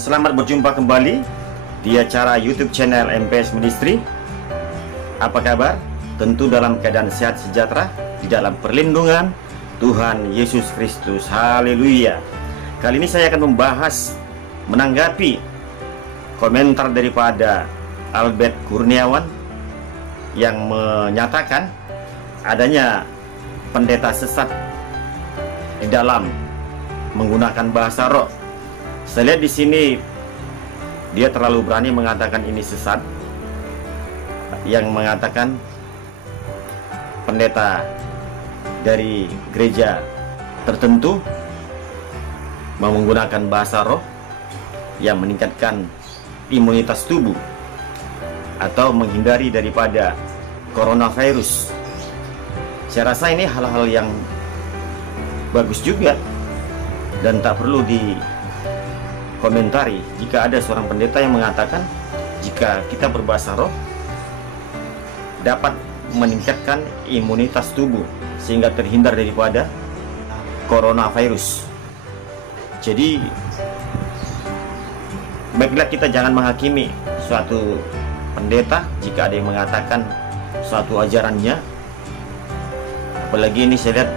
selamat berjumpa kembali di acara YouTube channel MPS Ministry. Apa kabar? Tentu dalam keadaan sehat sejahtera di dalam perlindungan Tuhan Yesus Kristus. Haleluya. Kali ini saya akan membahas menanggapi komentar daripada Albert Kurniawan yang menyatakan adanya pendeta sesat di dalam menggunakan bahasa roh. Saya lihat di sini dia terlalu berani mengatakan ini sesat, yang mengatakan pendeta dari gereja tertentu menggunakan bahasa roh yang meningkatkan imunitas tubuh atau menghindari daripada coronavirus. Saya rasa ini hal-hal yang bagus juga dan tak perlu dikomentari jika ada seorang pendeta yang mengatakan jika kita berbahasa roh dapat meningkatkan imunitas tubuh sehingga terhindar daripada coronavirus. Jadi baiklah, kita jangan menghakimi suatu pendeta jika ada yang mengatakan suatu ajarannya. Apalagi ini saya lihat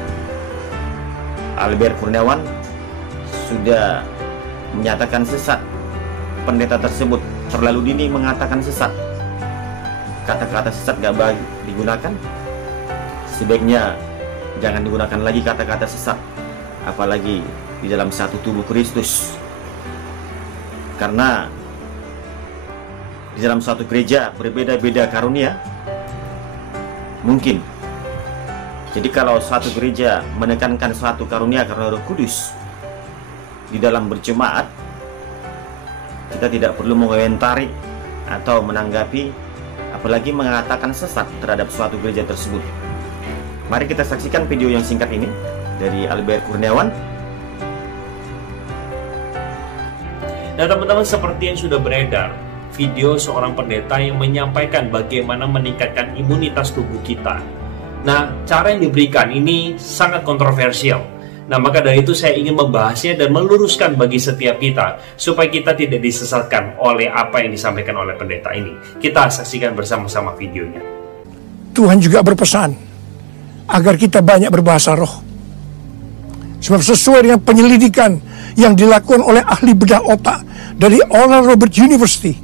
Albert Kurniawan sudah menyatakan sesat. Pendeta tersebut terlalu dini mengatakan sesat. Kata-kata sesat gak baik digunakan. Sebaiknya jangan digunakan lagi kata-kata sesat, apalagi di dalam satu tubuh Kristus. Karena di dalam satu gereja berbeda-beda karunia. Mungkin jadi kalau suatu gereja menekankan suatu karunia karena Roh Kudus di dalam berjemaat, kita tidak perlu mengomentari atau menanggapi, apalagi mengatakan sesat terhadap suatu gereja tersebut. Mari kita saksikan video yang singkat ini dari Albert Kurniawan. Nah teman-teman, seperti yang sudah beredar video seorang pendeta yang menyampaikan bagaimana meningkatkan imunitas tubuh kita. Nah, cara yang diberikan ini sangat kontroversial. Nah, maka dari itu saya ingin membahasnya dan meluruskan bagi setiap kita supaya kita tidak disesatkan oleh apa yang disampaikan oleh pendeta ini. Kita saksikan bersama-sama videonya. Tuhan juga berpesan agar kita banyak berbahasa roh. Sebab sesuai dengan penyelidikan yang dilakukan oleh ahli bedah otak dari Oral Roberts University,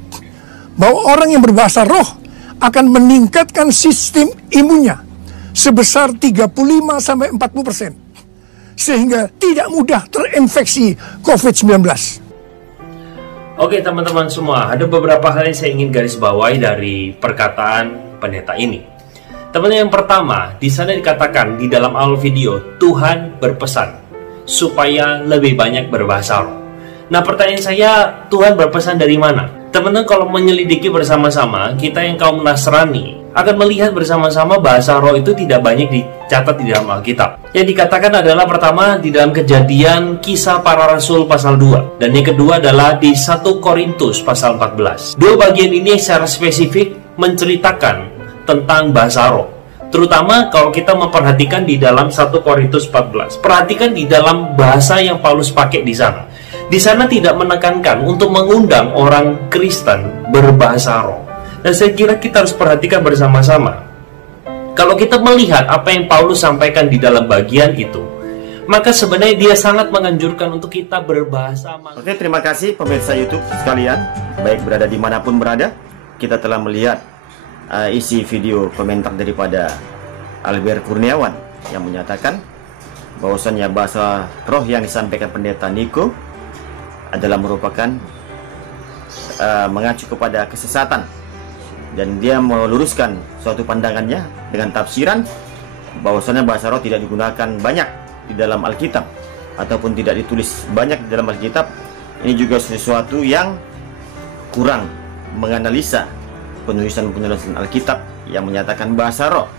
bahwa orang yang berbahasa roh akan meningkatkan sistem imunnya sebesar 35-40%, sehingga tidak mudah terinfeksi COVID-19. Oke teman-teman semua, ada beberapa hal yang saya ingin garis bawahi dari perkataan pendeta ini. Teman-teman, yang pertama, di sana dikatakan di dalam awal video, Tuhan berpesan supaya lebih banyak berbahasa roh. Nah, pertanyaan saya, Tuhan berpesan dari mana? Teman-teman, kalau menyelidiki bersama-sama, kita yang kaum Nasrani akan melihat bersama-sama bahasa roh itu tidak banyak dicatat di dalam Alkitab. Yang dikatakan adalah pertama di dalam Kejadian Kisah Para Rasul pasal 2, dan yang kedua adalah di 1 Korintus pasal 14. Dua bagian ini secara spesifik menceritakan tentang bahasa roh. Terutama kalau kita memperhatikan di dalam 1 Korintus 14. Perhatikan di dalam bahasa yang Paulus pakai di sana. Di sana tidak menekankan untuk mengundang orang Kristen berbahasa roh. Dan saya kira kita harus perhatikan bersama-sama. Kalau kita melihat apa yang Paulus sampaikan di dalam bagian itu, maka sebenarnya dia sangat menganjurkan untuk kita berbahasa. Oke, terima kasih pemirsa YouTube sekalian, baik berada dimanapun berada. Kita telah melihat isi video komentar daripada Albert Kurniawan yang menyatakan bahwasannya bahasa roh yang disampaikan pendeta Niko adalah merupakan mengacu kepada kesesatan, dan dia meluruskan suatu pandangannya dengan tafsiran bahwasannya bahasa roh tidak digunakan banyak di dalam Alkitab ataupun tidak ditulis banyak di dalam Alkitab. Ini juga sesuatu yang kurang menganalisa penulisan-penulisan Alkitab yang menyatakan bahasa roh.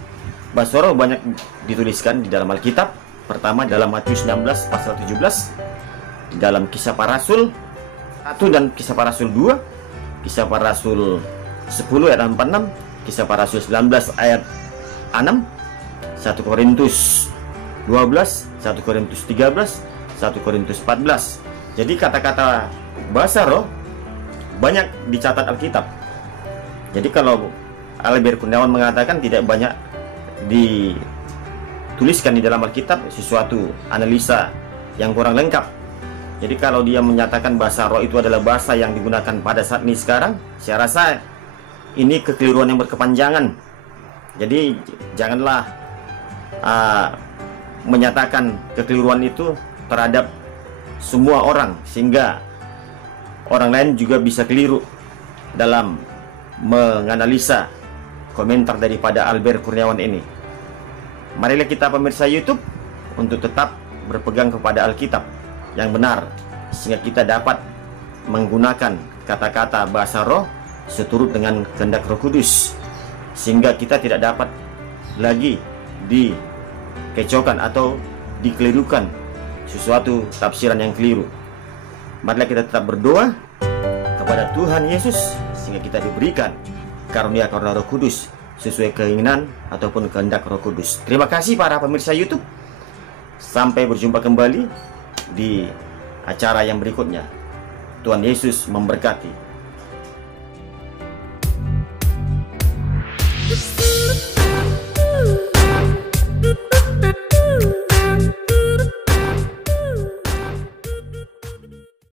Bahasa roh banyak dituliskan di dalam Alkitab. Pertama dalam Matius 19 pasal 17, dalam Kisah Para Rasul 1 dan Kisah Para Rasul 2, Kisah Para Rasul 10 ayat 46, Kisah Para Rasul 19 ayat 6, 1 Korintus 12, 1 Korintus 13, 1 Korintus 14. Jadi kata-kata bahasa roh banyak dicatat Alkitab. Jadi kalau Albert Kurniawan mengatakan tidak banyak dituliskan di dalam Alkitab, sesuatu analisa yang kurang lengkap. Jadi kalau dia menyatakan bahasa roh itu adalah bahasa yang digunakan pada saat ini sekarang, saya rasa ini kekeliruan yang berkepanjangan. Jadi janganlah menyatakan kekeliruan itu terhadap semua orang, sehingga orang lain juga bisa keliru dalam menganalisa komentar daripada Albert Kurniawan ini. Marilah kita pemirsa YouTube untuk tetap berpegang kepada Alkitab yang benar, sehingga kita dapat menggunakan kata-kata bahasa roh seturut dengan kehendak Roh Kudus, sehingga kita tidak dapat lagi dikecohkan atau dikelirukan sesuatu tafsiran yang keliru. Marilah kita tetap berdoa kepada Tuhan Yesus sehingga kita diberikan karunia Roh Kudus sesuai keinginan ataupun kehendak Roh Kudus. Terima kasih para pemirsa YouTube. Sampai berjumpa kembali di acara yang berikutnya. Tuhan Yesus memberkati.